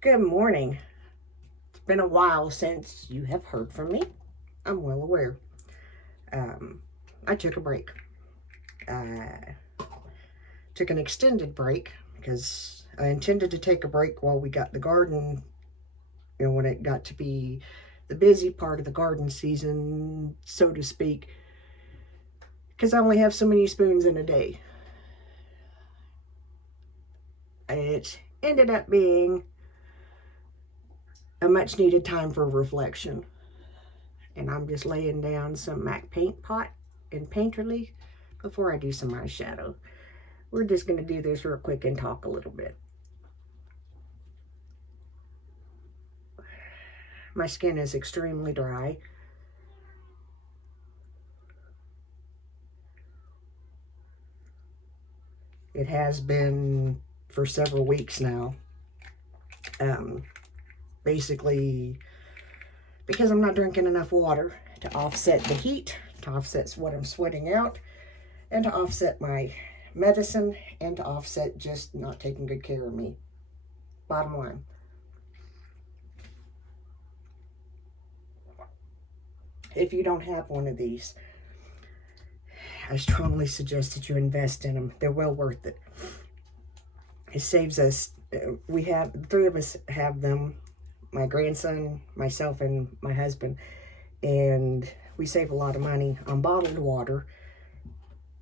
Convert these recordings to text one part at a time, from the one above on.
Good morning. It's been a while since you have heard from me. I'm well aware. Um, I took a break. I took an extended break because I intended to take a break while we got the garden, when it got to be the busy part of the garden season, so to speak, because I only have so many spoons in a day. It ended up being a much needed time for reflection. And I'm just laying down some MAC paint pot and Painterly before I do some eyeshadow. We're just going to do this real quick and talk a little bit. My skin is extremely dry. It has been for several weeks now. Basically, because I'm not drinking enough water to offset the heat, to offset what I'm sweating out, and to offset my medicine, and to offset just not taking good care of me. Bottom line. If you don't have one of these, I strongly suggest that you invest in them. They're well worth it. It saves us. We have, three of us have them, my grandson, myself, and my husband, and we save a lot of money on bottled water.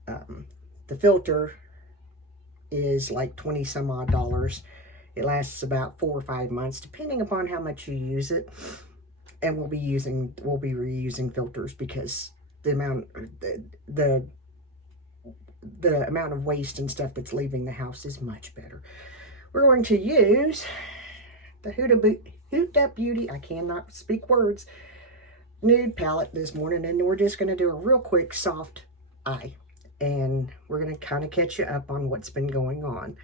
The filter is like 20 some odd dollars. It lasts about 4 or 5 months, depending upon how much you use it. And we'll be reusing filters because the amount the amount of waste and stuff that's leaving the house is much better. We're going to use the Huda Beauty, I cannot speak words, nude palette this morning, and we're just going to do a real quick soft eye, and we're going to kind of catch you up on what's been going on.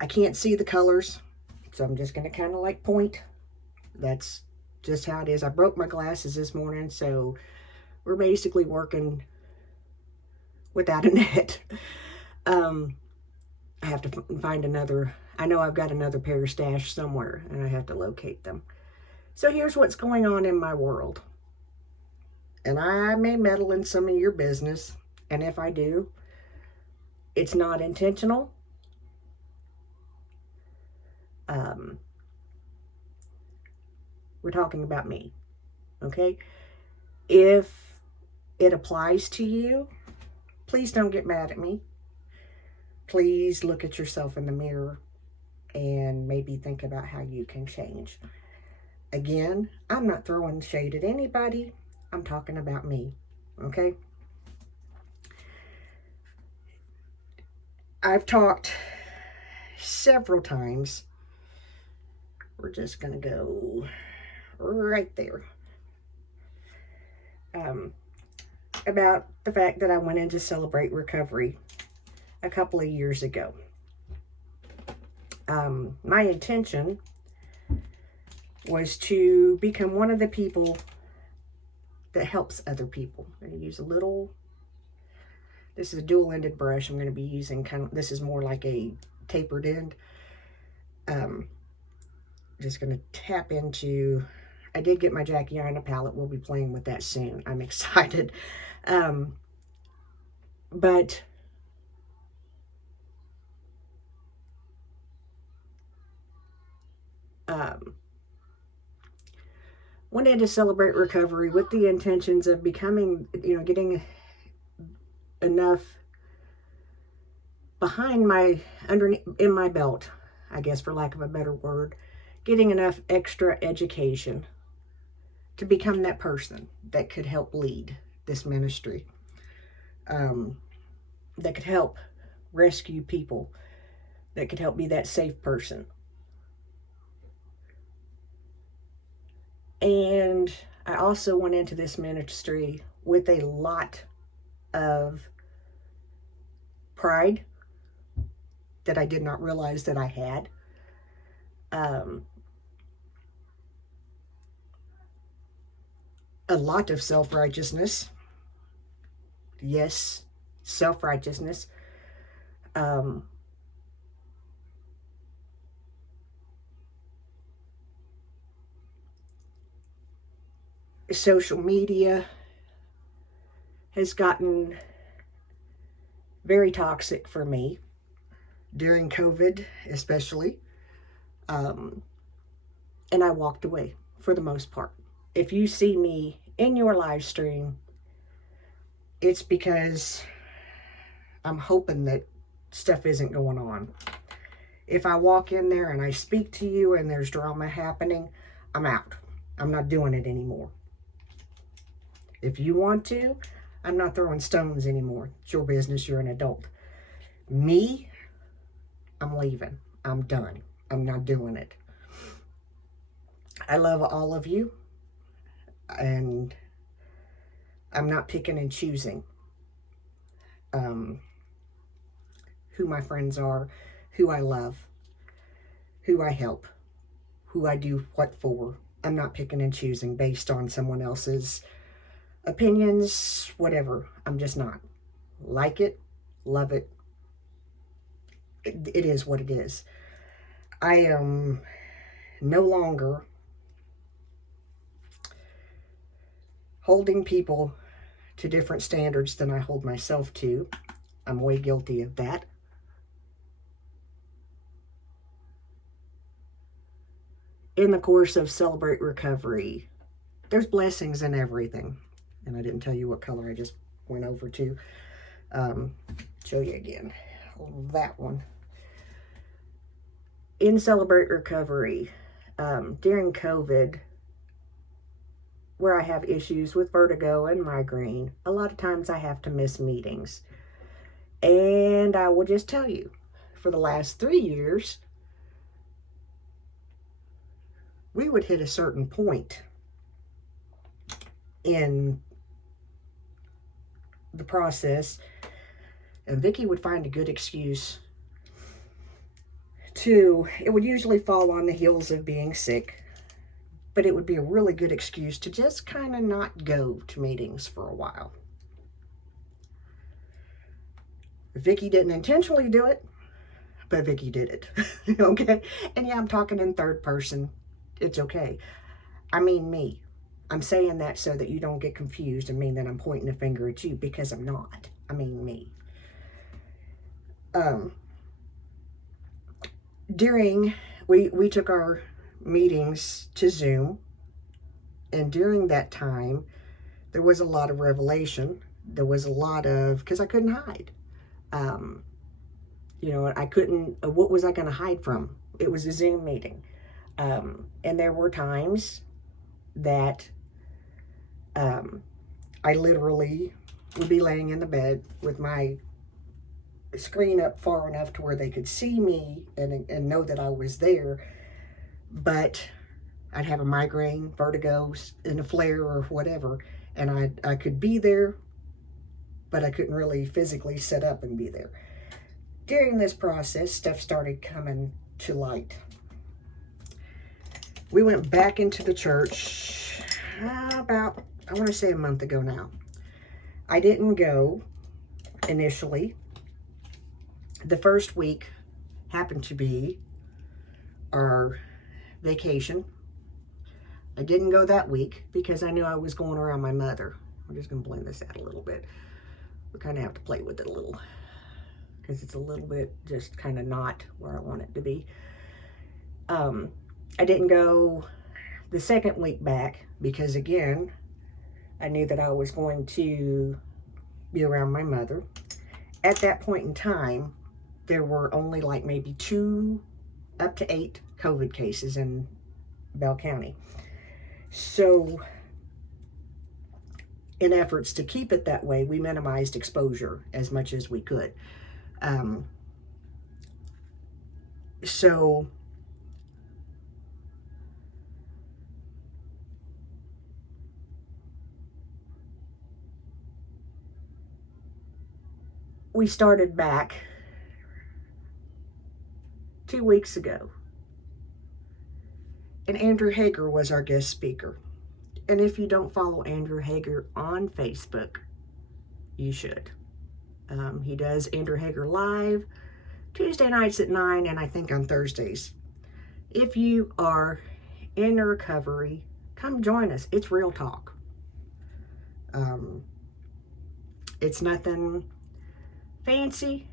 I can't see the colors, so I'm just going to kind of like point. That's just how it is. I broke my glasses this morning, so we're basically working without a net. I have to find another. I know I've got another pair stashed somewhere, and I have to locate them. So here's what's going on in my world. And I may meddle in some of your business, and if I do, it's not intentional. We're talking about me, okay? If it applies to you, please don't get mad at me. Please look at yourself in the mirror and maybe think about how you can change. Again, I'm not throwing shade at anybody. I'm talking about me, okay? I've talked several times. We're just going to go right there. About the fact that I went in to celebrate recovery a couple of years ago. My intention was to become one of the people that helps other people. I'm going to use this is a dual-ended brush. I'm going to be using this is more like a tapered end. Just going to tap into, I did get my Jackie Aina palette. We'll be playing with that soon. I'm excited. But went in to celebrate recovery with the intentions of becoming, getting enough in my belt, I guess, for lack of a better word, getting enough extra education to become that person that could help lead this ministry, that could help rescue people, that could help be that safe person. And I also went into this ministry with a lot of pride that I did not realize that I had. A lot of self-righteousness. Yes, self-righteousness. Social media has gotten very toxic for me during COVID, especially. And I walked away for the most part. If you see me in your live stream, it's because I'm hoping that stuff isn't going on. If I walk in there and I speak to you and there's drama happening, I'm out. I'm not doing it anymore. If you want to, I'm not throwing stones anymore. It's your business. You're an adult. Me, I'm leaving. I'm done. I'm not doing it. I love all of you, and I'm not picking and choosing who my friends are, who I love, who I help, who I do what for. I'm not picking and choosing based on someone else's opinions, whatever. I'm just not. Like it, love it. It is what it is. I am no longer holding people to different standards than I hold myself to. I'm way guilty of that. In the course of Celebrate Recovery, there's blessings in everything. And I didn't tell you what color I just went over to. Show you again. That one. In Celebrate Recovery, during COVID, where I have issues with vertigo and migraine, a lot of times I have to miss meetings. And I will just tell you, for the last 3 years, we would hit a certain point in the process, and Vicki would find a good excuse to, it would usually fall on the heels of being sick, but it would be a really good excuse to just kind of not go to meetings for a while. Vicki didn't intentionally do it, but Vicki did it. Okay? And yeah, I'm talking in third person. It's okay. I mean me. I'm saying that so that you don't get confused and mean that I'm pointing a finger at you, because I'm not. I mean me. We took our meetings to Zoom, and during that time, there was a lot of revelation. There was a lot of, because I couldn't hide. I couldn't, what was I going to hide from? It was a Zoom meeting. And there were times that I literally would be laying in the bed with my screen up far enough to where they could see me and know that I was there, but I'd have a migraine, vertigos, and a flare or whatever, and I could be there, but I couldn't really physically sit up and be there. During this process, stuff started coming to light. We went back into the church about, I want to say, a month ago now. I didn't go initially. The first week happened to be our vacation. I didn't go that week because I knew I was going around my mother. I'm just going to blend this out a little bit. We kind of have to play with it a little because it's a little bit just kind of not where I want it to be. I didn't go the second week back because, again, I knew that I was going to be around my mother. At that point in time, there were only like maybe 2 up to 8 COVID cases in Bell County. So in efforts to keep it that way, we minimized exposure as much as we could. So we started back 2 weeks ago, and Andrew Hager was our guest speaker. And if you don't follow Andrew Hager on Facebook, you should. He does Andrew Hager Live Tuesday nights at 9, and I think on Thursdays. If you are in recovery, come join us. It's real talk. It's nothing fancy.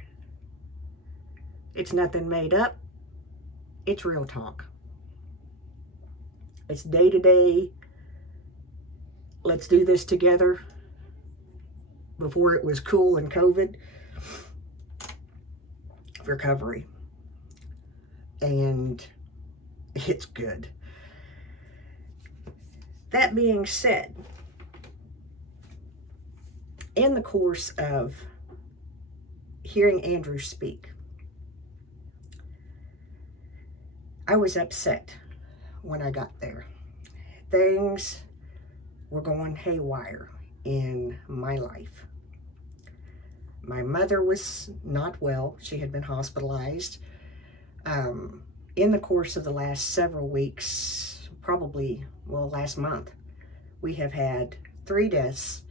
It's nothing made up. It's real talk. It's day to day. Let's do this together. Before it was cool and COVID. Recovery. And it's good. That being said, in the course of hearing Andrew speak, I was upset when I got there. Things were going haywire in my life. My mother was not well. She had been hospitalized. In the course of the last several weeks, probably, well, last month, we have had 3 deaths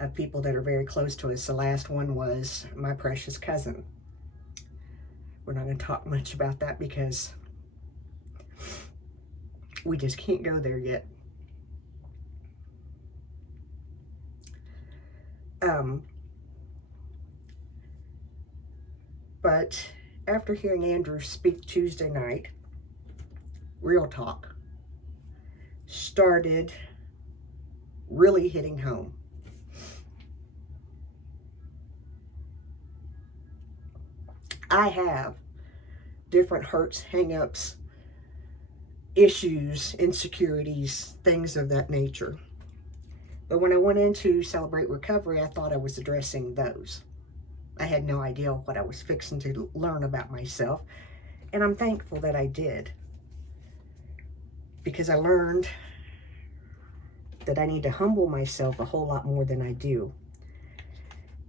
of people that are very close to us. The last one was my precious cousin. We're not going to talk much about that because we just can't go there yet. But after hearing Andrew speak Tuesday night, real talk started really hitting home. I have different hurts, hang-ups, issues, insecurities, things of that nature. But when I went into Celebrate Recovery, I thought I was addressing those. I had no idea what I was fixing to learn about myself, and I'm thankful that I did, because I learned that I need to humble myself a whole lot more than I do,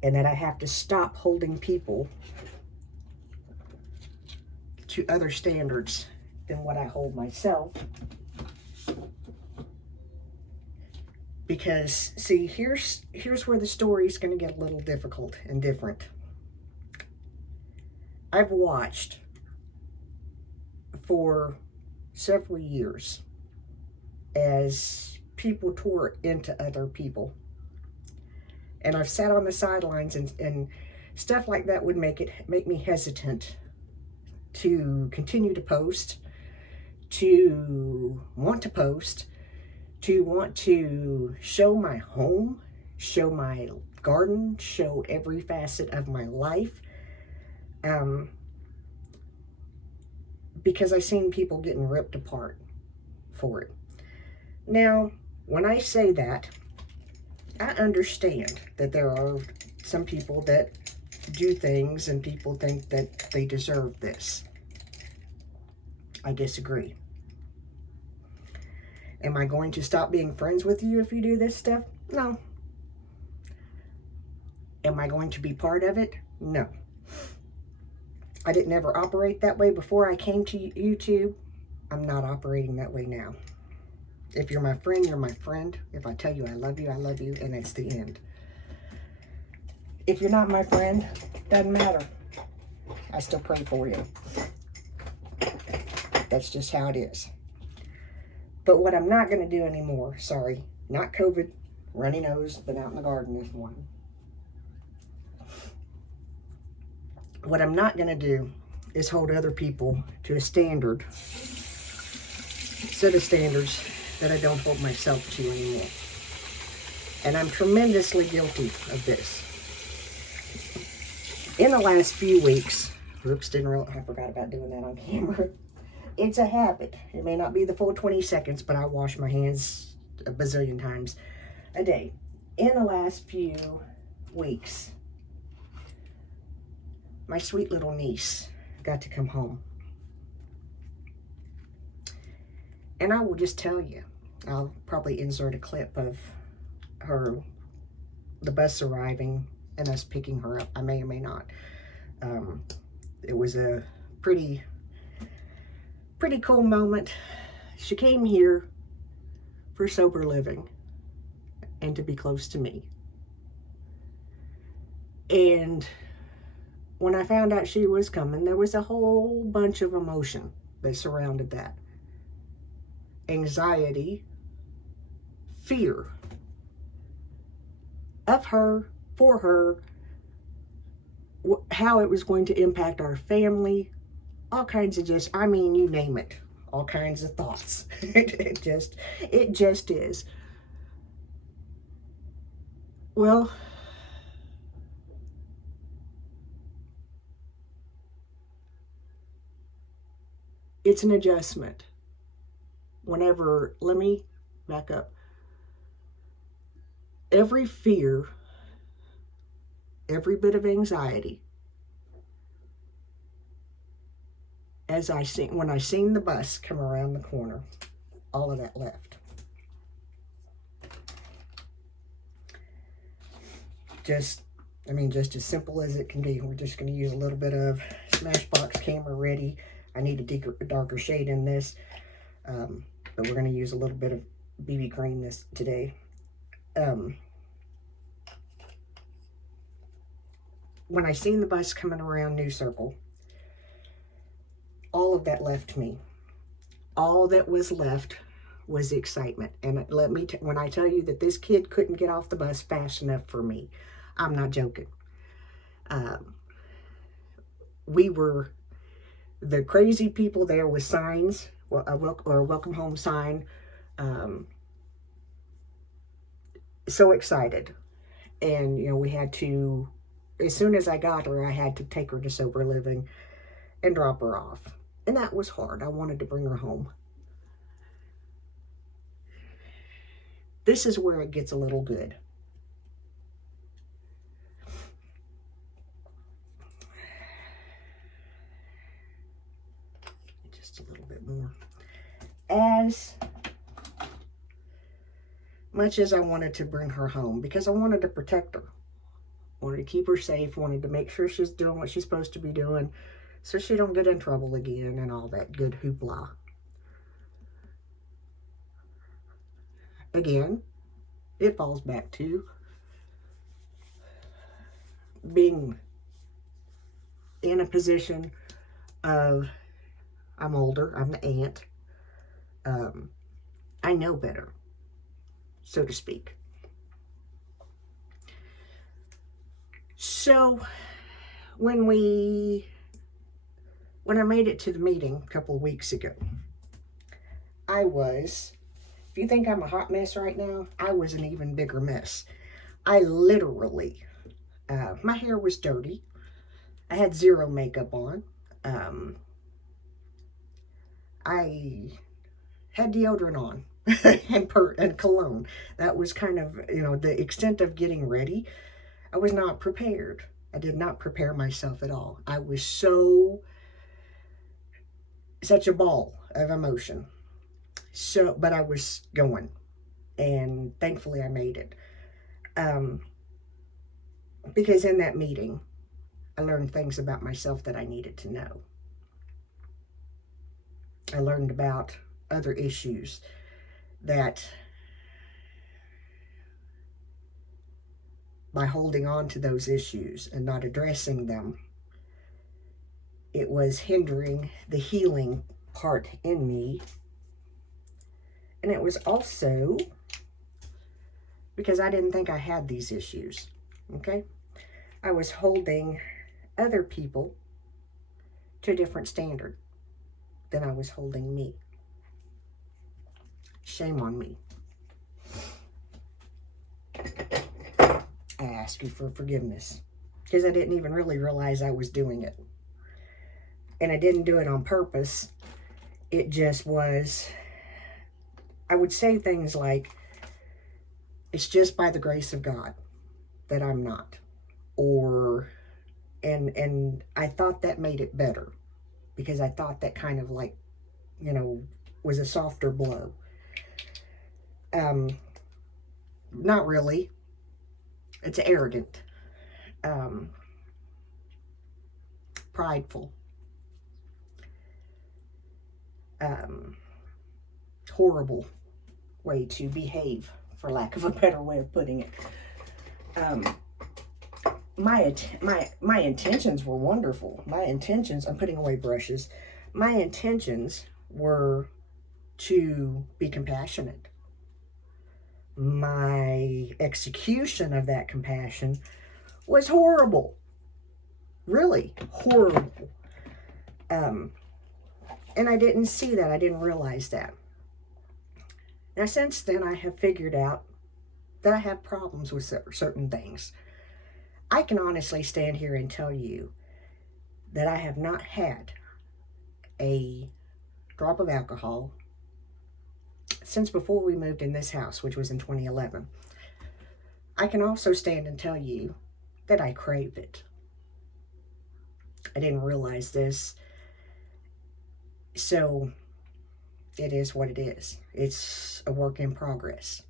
and that I have to stop holding people to other standards than what I hold myself. Because, see, here's where the story's going to get a little difficult and different. I've watched for several years as people tore into other people. And I've sat on the sidelines, and stuff like that would make me hesitant to continue to post, to want to show my home, show my garden, show every facet of my life. Because I've seen people getting ripped apart for it. Now, when I say that, I understand that there are some people that do things and people think that they deserve this. I disagree. Am I going to stop being friends with you if you do this stuff? No. Am I going to be part of it? No. I didn't ever operate that way before I came to YouTube. I'm not operating that way now. If you're my friend, you're my friend. If I tell you I love you, and that's the end. If you're not my friend, doesn't matter. I still pray for you. That's just how it is. But what I'm not going to do anymore, sorry, not COVID, runny nose, been out in the garden this morning. What I'm not going to do is hold other people to a standard, set of standards that I don't hold myself to anymore. And I'm tremendously guilty of this. In the last few weeks, I forgot about doing that on camera. It's a habit. It may not be the full 20 seconds, but I wash my hands a bazillion times a day. In the last few weeks, my sweet little niece got to come home. And I will just tell you, I'll probably insert a clip of the bus arriving and us picking her up. I may or may not. It was a pretty cool moment. She came here for sober living and to be close to me. And when I found out she was coming, there was a whole bunch of emotion that surrounded that. Anxiety, fear of her, for her, how it was going to impact our family, all kinds of just, I mean, you name it, all kinds of thoughts. It just is. Well, it's an adjustment. Whenever, let me back up. Every fear, every bit of anxiety, when I seen the bus come around the corner, all of that left. Just as simple as it can be. We're just going to use a little bit of Smashbox Camera Ready. I need a darker shade in this, but we're going to use a little bit of BB cream today. When I seen the bus coming around New Circle, all of that left me. All that was left was excitement. And when I tell you that this kid couldn't get off the bus fast enough for me, I'm not joking. We were the crazy people there with signs, or a welcome home sign. So excited. And, we had to, as soon as I got her, I had to take her to Sober Living and drop her off. And that was hard. I wanted to bring her home. This is where it gets a little good. Just a little bit more. As much as I wanted to bring her home, because I wanted to protect her. Wanted to keep her safe, wanted to make sure she's doing what she's supposed to be doing so she don't get in trouble again and all that good hoopla. Again, it falls back to being in a position of, I'm older, I'm the aunt, I know better, so to speak. So when I made it to the meeting a couple of weeks ago, if you think I'm a hot mess right now, I was an even bigger mess. I literally, my hair was dirty. I had zero makeup on. I had deodorant on and cologne. That was kind of, the extent of getting ready. I was not prepared. I did not prepare myself at all. I was such a ball of emotion. But I was going, and thankfully I made it. Because in that meeting, I learned things about myself that I needed to know. I learned about other issues that, by holding on to those issues and not addressing them, it was hindering the healing part in me. And it was also because I didn't think I had these issues, okay? I was holding other people to a different standard than I was holding me. Shame on me. I ask you for forgiveness because I didn't even really realize I was doing it. And I didn't do it on purpose. It just was, I would say things like, it's just by the grace of God that I'm not. And I thought that made it better because I thought that kind of like, was a softer blow. Not really. It's arrogant. Prideful. Horrible way to behave, for lack of a better way of putting it. my intentions were wonderful. My intentions, I'm putting away brushes. My intentions were to be compassionate. My execution of that compassion was horrible. Really horrible. And I didn't see that. I didn't realize that. Now, since then, I have figured out that I have problems with certain things. I can honestly stand here and tell you that I have not had a drop of alcohol since before we moved in this house, which was in 2011. I can also stand and tell you that I crave it. I didn't realize this. So it is what it is. It's a work in progress.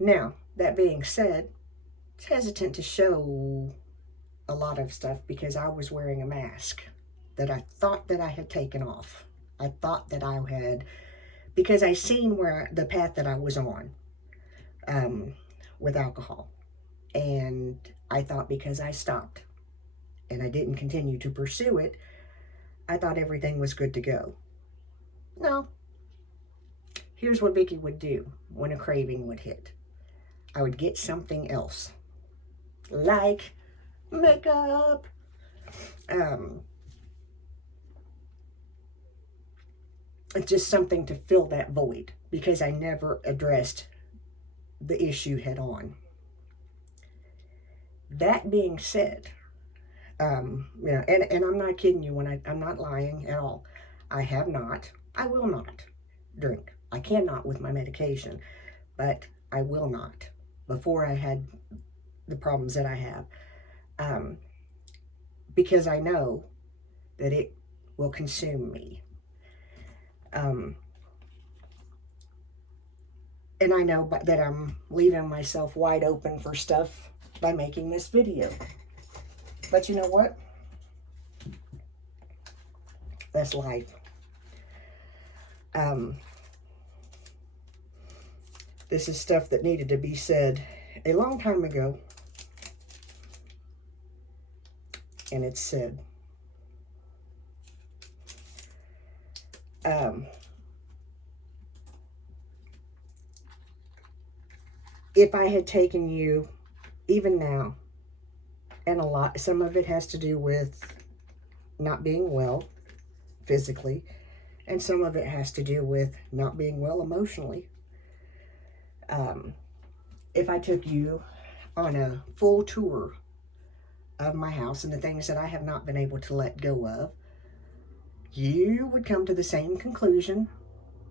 Now, that being said, it's hesitant to show a lot of stuff because I was wearing a mask that I thought that I had taken off. I thought that I had, because I seen where the path that I was on with alcohol. And I thought because I stopped and I didn't continue to pursue it, I thought everything was good to go. No. Here's what Vicki would do when a craving would hit. I would get something else, like makeup, just something to fill that void, because I never addressed the issue head on. That being said, and I'm not kidding you when I'm not lying at all. I will not drink. I cannot with my medication, but I will not. Before I had the problems that I have, because I know that it will consume me. And I know that I'm leaving myself wide open for stuff by making this video. But you know what? That's life. This is stuff that needed to be said a long time ago. And it's said. If I had taken you, even now, and some of it has to do with not being well physically, and some of it has to do with not being well emotionally. If I took you on a full tour of my house and the things that I have not been able to let go of, you would come to the same conclusion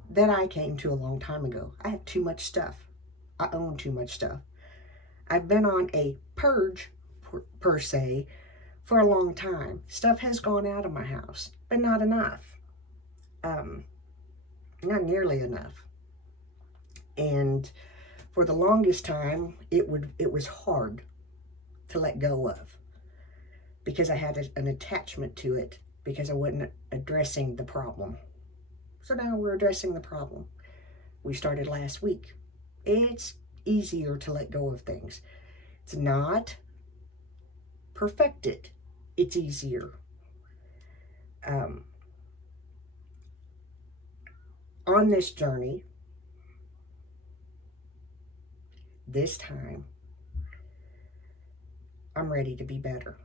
that I came to a long time ago. I have too much stuff. I own too much stuff. I've been on a purge, per se, for a long time. Stuff has gone out of my house, but not enough. Not nearly enough. And for the longest time, it was hard to let go of, because I had an attachment to it, because I wasn't addressing the problem. So now we're addressing the problem. We started last week. It's easier to let go of things. It's not perfected. It's easier. On this journey, this time, I'm ready to be better.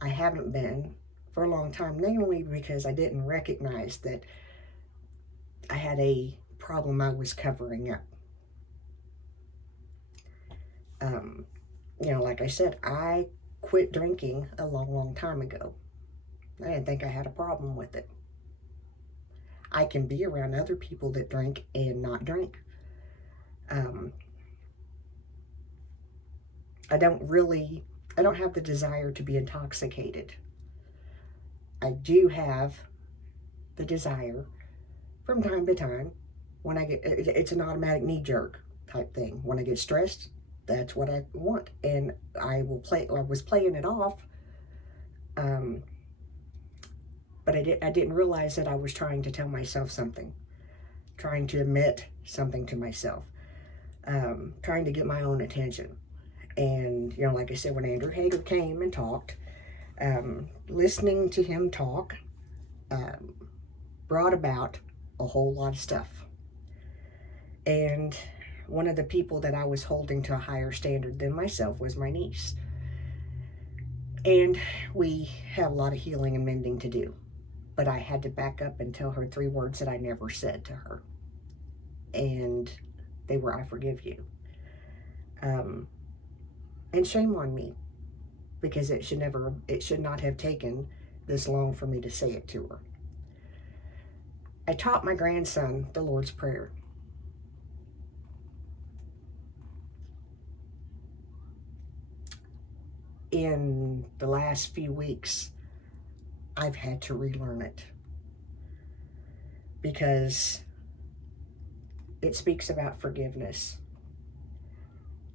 I haven't been for a long time, mainly because I didn't recognize that I had a problem I was covering up. Like I said, I quit drinking a long, long time ago. I didn't think I had a problem with it. I can be around other people that drink and not drink. I don't have the desire to be intoxicated. I do have the desire from time to time when it's an automatic knee jerk type thing. When I get stressed, that's what I want. And I was playing it off. But I didn't realize that I was trying to tell myself something. Trying to admit something to myself. Trying to get my own attention. And, you know, like I said, when Andrew Hader came and talked, listening to him talk brought about a whole lot of stuff. And one of the people that I was holding to a higher standard than myself was my niece. And we have a lot of healing and mending to do. But I had to back up and tell her 3 words that I never said to her. And they were, I forgive you. And shame on me, because it should not have taken this long for me to say it to her. I taught my grandson the Lord's Prayer. In the last few weeks, I've had to relearn it, because it speaks about forgiveness.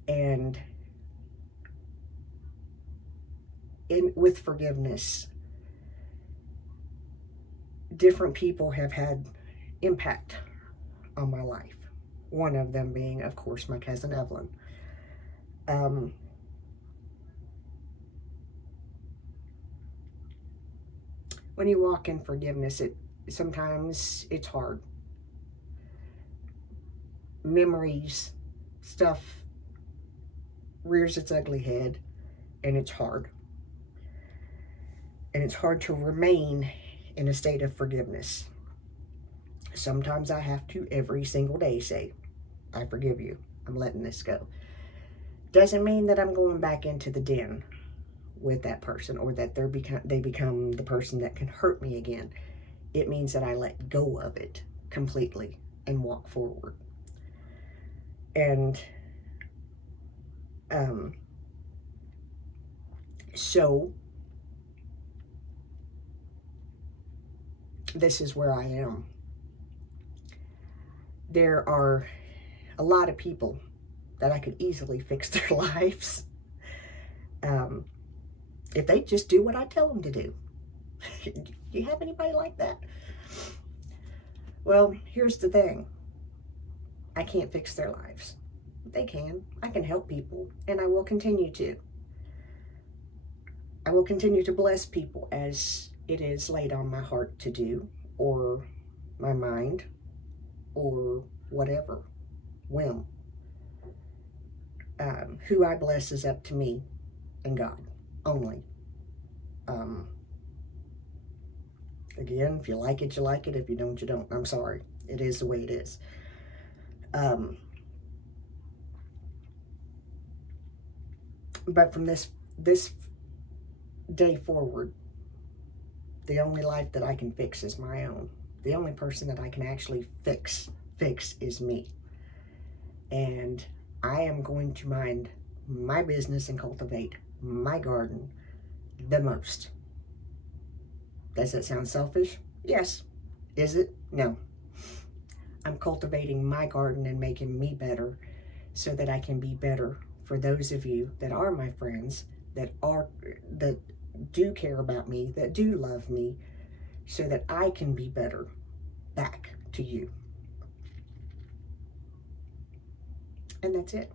And with forgiveness, different people have had impact on my life. One of them being, of course, my cousin Evelyn. When you walk in forgiveness, sometimes it's hard. Memories, stuff rears its ugly head, and it's hard. And it's hard to remain in a state of forgiveness. Sometimes I have to every single day say, I forgive you. I'm letting this go. Doesn't mean that I'm going back into the den with that person, or that they become the person that can hurt me again. It means that I let go of it completely and walk forward. And so this is where I am. There are a lot of people that I could easily fix their lives if they just do what I tell them to do. Do you have anybody like that? Well, here's the thing. I can't fix their lives. They can. I can help people, and I will continue to. I will continue to bless people as it is laid on my heart to do, or my mind, or whatever whim. Who I bless is up to me and God only. Again, if you like it, you like it. If you don't, you don't. I'm sorry. It is the way it is. But from this day forward, the only life that I can fix is my own. The only person that I can actually fix is me. And I am going to mind my business and cultivate my garden the most. Does that sound selfish? Yes. Is it? No. I'm cultivating my garden and making me better so that I can be better for those of you that are my friends, that do care about me, that do love me, so that I can be better back to you. And that's it.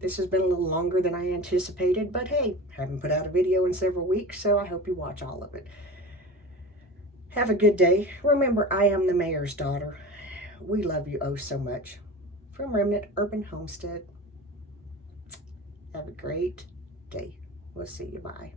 This has been a little longer than I anticipated, but hey, haven't put out a video in several weeks, so I hope you watch all of it. Have a good day. Remember, I am the mayor's daughter. We love you oh so much. From Remnant Urban Homestead. Have a great day. We'll see you. Bye.